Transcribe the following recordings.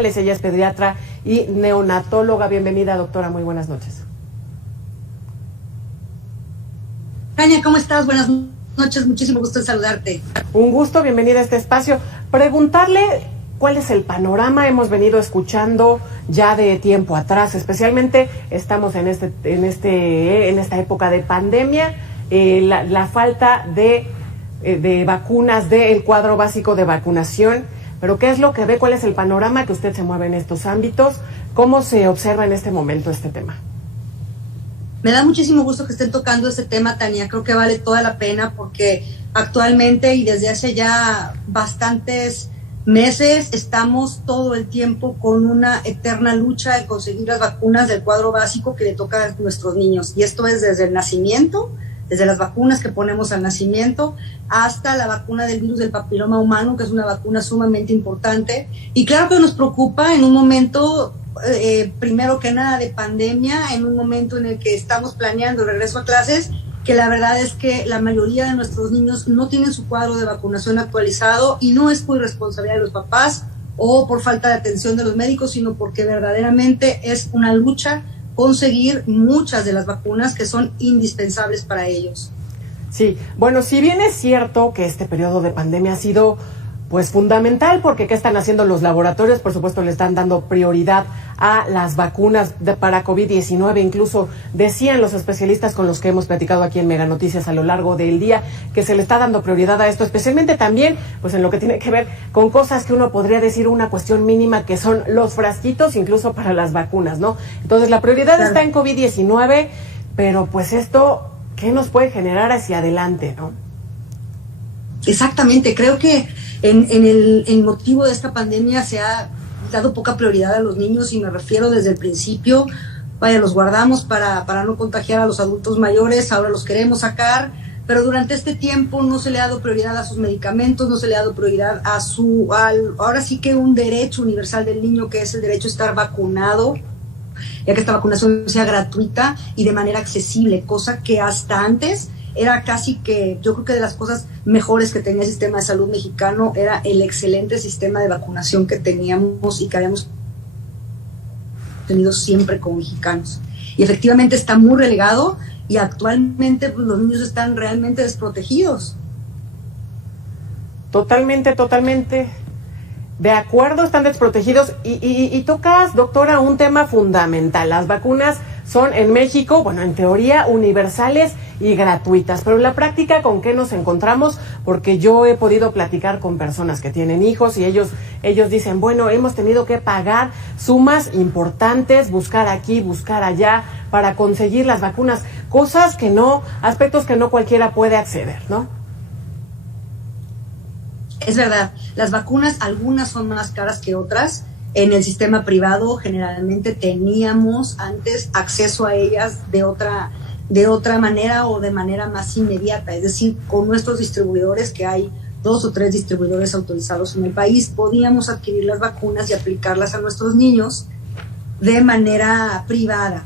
ella es pediatra y neonatóloga. Bienvenida, doctora, muy buenas noches. Tania, ¿cómo estás? Buenas noches, muchísimo gusto en saludarte. Un gusto, bienvenida a este espacio. Preguntarle cuál es el panorama. Hemos venido escuchando ya de tiempo atrás, especialmente estamos en esta época de pandemia, la falta de vacunas, del cuadro básico de vacunación. Pero ¿qué es lo que ve? ¿Cuál es el panorama que usted se mueve en estos ámbitos? ¿Cómo se observa en este momento este tema? Me da muchísimo gusto que estén tocando este tema, Tania. Creo que vale toda la pena porque actualmente y desde hace ya bastantes meses estamos todo el tiempo con una eterna lucha de conseguir las vacunas del cuadro básico que le toca a nuestros niños. Y esto es desde el nacimiento, desde las vacunas que ponemos al nacimiento, hasta la vacuna del virus del papiloma humano, que es una vacuna sumamente importante. Y claro que nos preocupa en un momento, primero que nada, de pandemia, en un momento en el que estamos planeando el regreso a clases, que la verdad es que la mayoría de nuestros niños no tienen su cuadro de vacunación actualizado, y no es por irresponsabilidad de los papás o por falta de atención de los médicos, sino porque verdaderamente es una lucha conseguir muchas de las vacunas que son indispensables para ellos. Sí, bueno, si bien es cierto que este periodo de pandemia ha sido pues fundamental, porque ¿qué están haciendo los laboratorios? Por supuesto, le están dando prioridad a las vacunas para COVID-19. Incluso decían los especialistas con los que hemos platicado aquí en Mega Noticias a lo largo del día que se le está dando prioridad a esto, especialmente también pues en lo que tiene que ver con cosas que uno podría decir una cuestión mínima, que son los frasquitos, incluso para las vacunas, ¿no? Entonces la prioridad está en COVID-19, pero pues esto, ¿qué nos puede generar hacia adelante, no? Exactamente, creo que en el motivo de esta pandemia se ha dado poca prioridad a los niños, y me refiero desde el principio. Vaya, los guardamos para no contagiar a los adultos mayores, ahora los queremos sacar, pero durante este tiempo no se le ha dado prioridad a sus medicamentos, no se le ha dado prioridad a ahora sí que un derecho universal del niño, que es el derecho a estar vacunado, ya que esta vacunación sea gratuita y de manera accesible, cosa que hasta antes era casi que, yo creo que de las cosas mejores que tenía el sistema de salud mexicano era el excelente sistema de vacunación que teníamos y que habíamos tenido siempre como mexicanos. Y efectivamente está muy relegado, y actualmente pues, los niños están realmente desprotegidos. Totalmente de acuerdo, están desprotegidos. Y tocas, doctora, un tema fundamental. Las vacunas son en México, bueno, en teoría universales y gratuitas, pero en la práctica, ¿con qué nos encontramos? Porque yo he podido platicar con personas que tienen hijos y ellos dicen, bueno, hemos tenido que pagar sumas importantes, buscar aquí, buscar allá para conseguir las vacunas, cosas que no, aspectos que no cualquiera puede acceder, ¿no? Es verdad, las vacunas, algunas son más caras que otras. En el sistema privado generalmente teníamos antes acceso a ellas de otra manera o de manera más inmediata, es decir, con nuestros distribuidores, que hay 2 o 3 distribuidores autorizados en el país, podíamos adquirir las vacunas y aplicarlas a nuestros niños de manera privada.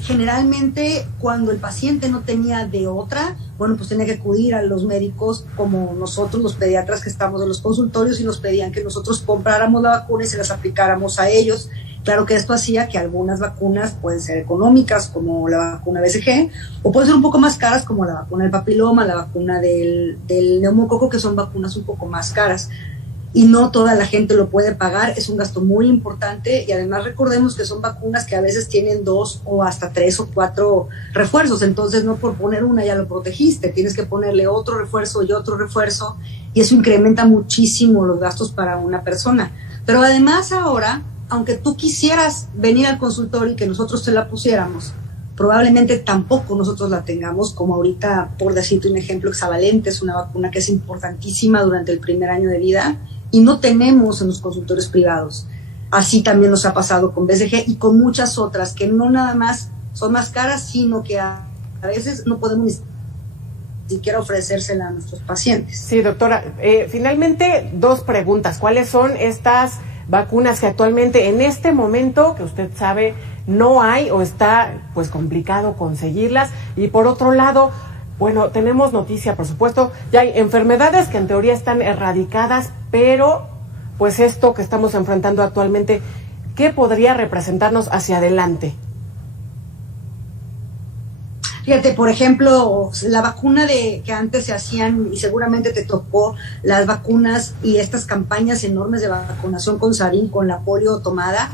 Generalmente, cuando el paciente no tenía de otra, bueno, pues tenía que acudir a los médicos como nosotros, los pediatras que estamos en los consultorios, y nos pedían que nosotros compráramos la vacuna y se las aplicáramos a ellos. Claro que esto hacía que algunas vacunas pueden ser económicas, como la vacuna BCG, o pueden ser un poco más caras, como la vacuna del papiloma, la vacuna del neumococo, que son vacunas un poco más caras. Y no toda la gente lo puede pagar, es un gasto muy importante, y además recordemos que son vacunas que a veces tienen 2 o hasta 3 o 4 refuerzos, entonces no por poner una ya lo protegiste, tienes que ponerle otro refuerzo y otro refuerzo, y eso incrementa muchísimo los gastos para una persona. Pero además ahora, aunque tú quisieras venir al consultorio y que nosotros te la pusiéramos, probablemente tampoco nosotros la tengamos, como ahorita, por decirte un ejemplo, Hexavalente es una vacuna que es importantísima durante el primer año de vida, y no tenemos en los consultorios privados. Así también nos ha pasado con BCG y con muchas otras, que no nada más son más caras, sino que a veces no podemos ni siquiera ofrecérsela a nuestros pacientes. Sí, doctora. Finalmente, 2 preguntas. ¿Cuáles son estas vacunas que actualmente, en este momento, que usted sabe, no hay o está pues complicado conseguirlas? Y por otro lado, bueno, tenemos noticia, por supuesto, ya hay enfermedades que en teoría están erradicadas, pero pues esto que estamos enfrentando actualmente, ¿qué podría representarnos hacia adelante? Fíjate, por ejemplo, la vacuna que antes se hacían, y seguramente te tocó, las vacunas y estas campañas enormes de vacunación con sarín, con la polio tomada,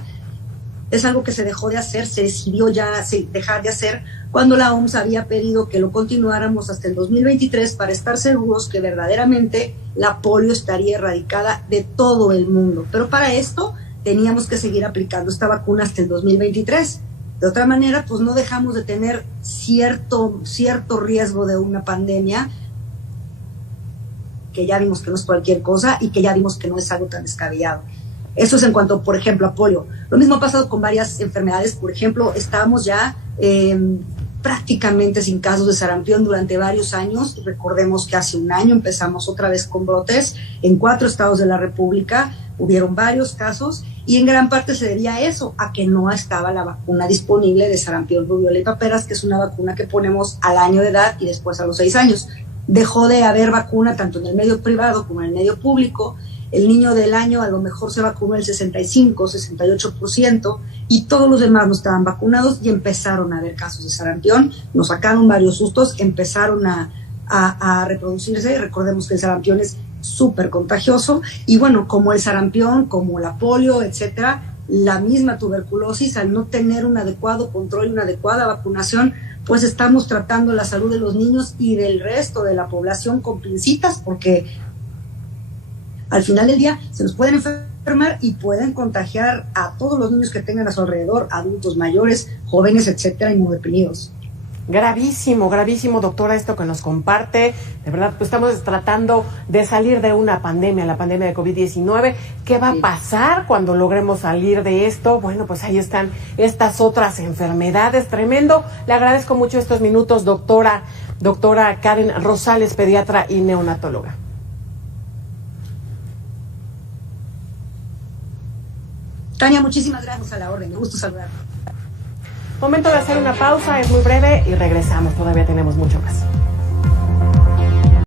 es algo que se dejó de hacer, se decidió ya dejar de hacer cuando la OMS había pedido que lo continuáramos hasta el 2023 para estar seguros que verdaderamente la polio estaría erradicada de todo el mundo. Pero para esto teníamos que seguir aplicando esta vacuna hasta el 2023. De otra manera, pues no dejamos de tener cierto riesgo de una pandemia, que ya vimos que no es cualquier cosa y que ya vimos que no es algo tan descabellado. Eso es en cuanto, por ejemplo, a polio. Lo mismo ha pasado con varias enfermedades. Por ejemplo, estábamos ya prácticamente sin casos de sarampión durante varios años. Y recordemos que hace un año empezamos otra vez con brotes en 4 estados de la República. Hubieron varios casos y en gran parte se debía a eso, a que no estaba la vacuna disponible de sarampión, rubiola y paperas, que es una vacuna que ponemos al año de edad y después a los 6 años. Dejó de haber vacuna tanto en el medio privado como en el medio público. El niño del año a lo mejor se vacunó el 65, 68% y todos los demás no estaban vacunados y empezaron a haber casos de sarampión. Nos sacaron varios sustos, empezaron a reproducirse. Recordemos que el sarampión es súper contagioso y bueno, como el sarampión, como la polio, etcétera, la misma tuberculosis, al no tener un adecuado control y una adecuada vacunación, pues estamos tratando la salud de los niños y del resto de la población con pincitas, porque al final del día se nos pueden enfermar y pueden contagiar a todos los niños que tengan a su alrededor, adultos mayores, jóvenes, etcétera, inmunodeprimidos. Gravísimo, doctora, esto que nos comparte. De verdad, pues estamos tratando de salir de una pandemia, la pandemia de COVID-19. ¿Qué va a pasar cuando logremos salir de esto? Bueno, pues ahí están estas otras enfermedades. Tremendo. Le agradezco mucho estos minutos, doctora Karen Rosales, pediatra y neonatóloga. Tania, muchísimas gracias, a la orden. Me gusta saludarte. Momento de hacer una pausa, es muy breve y regresamos. Todavía tenemos mucho más.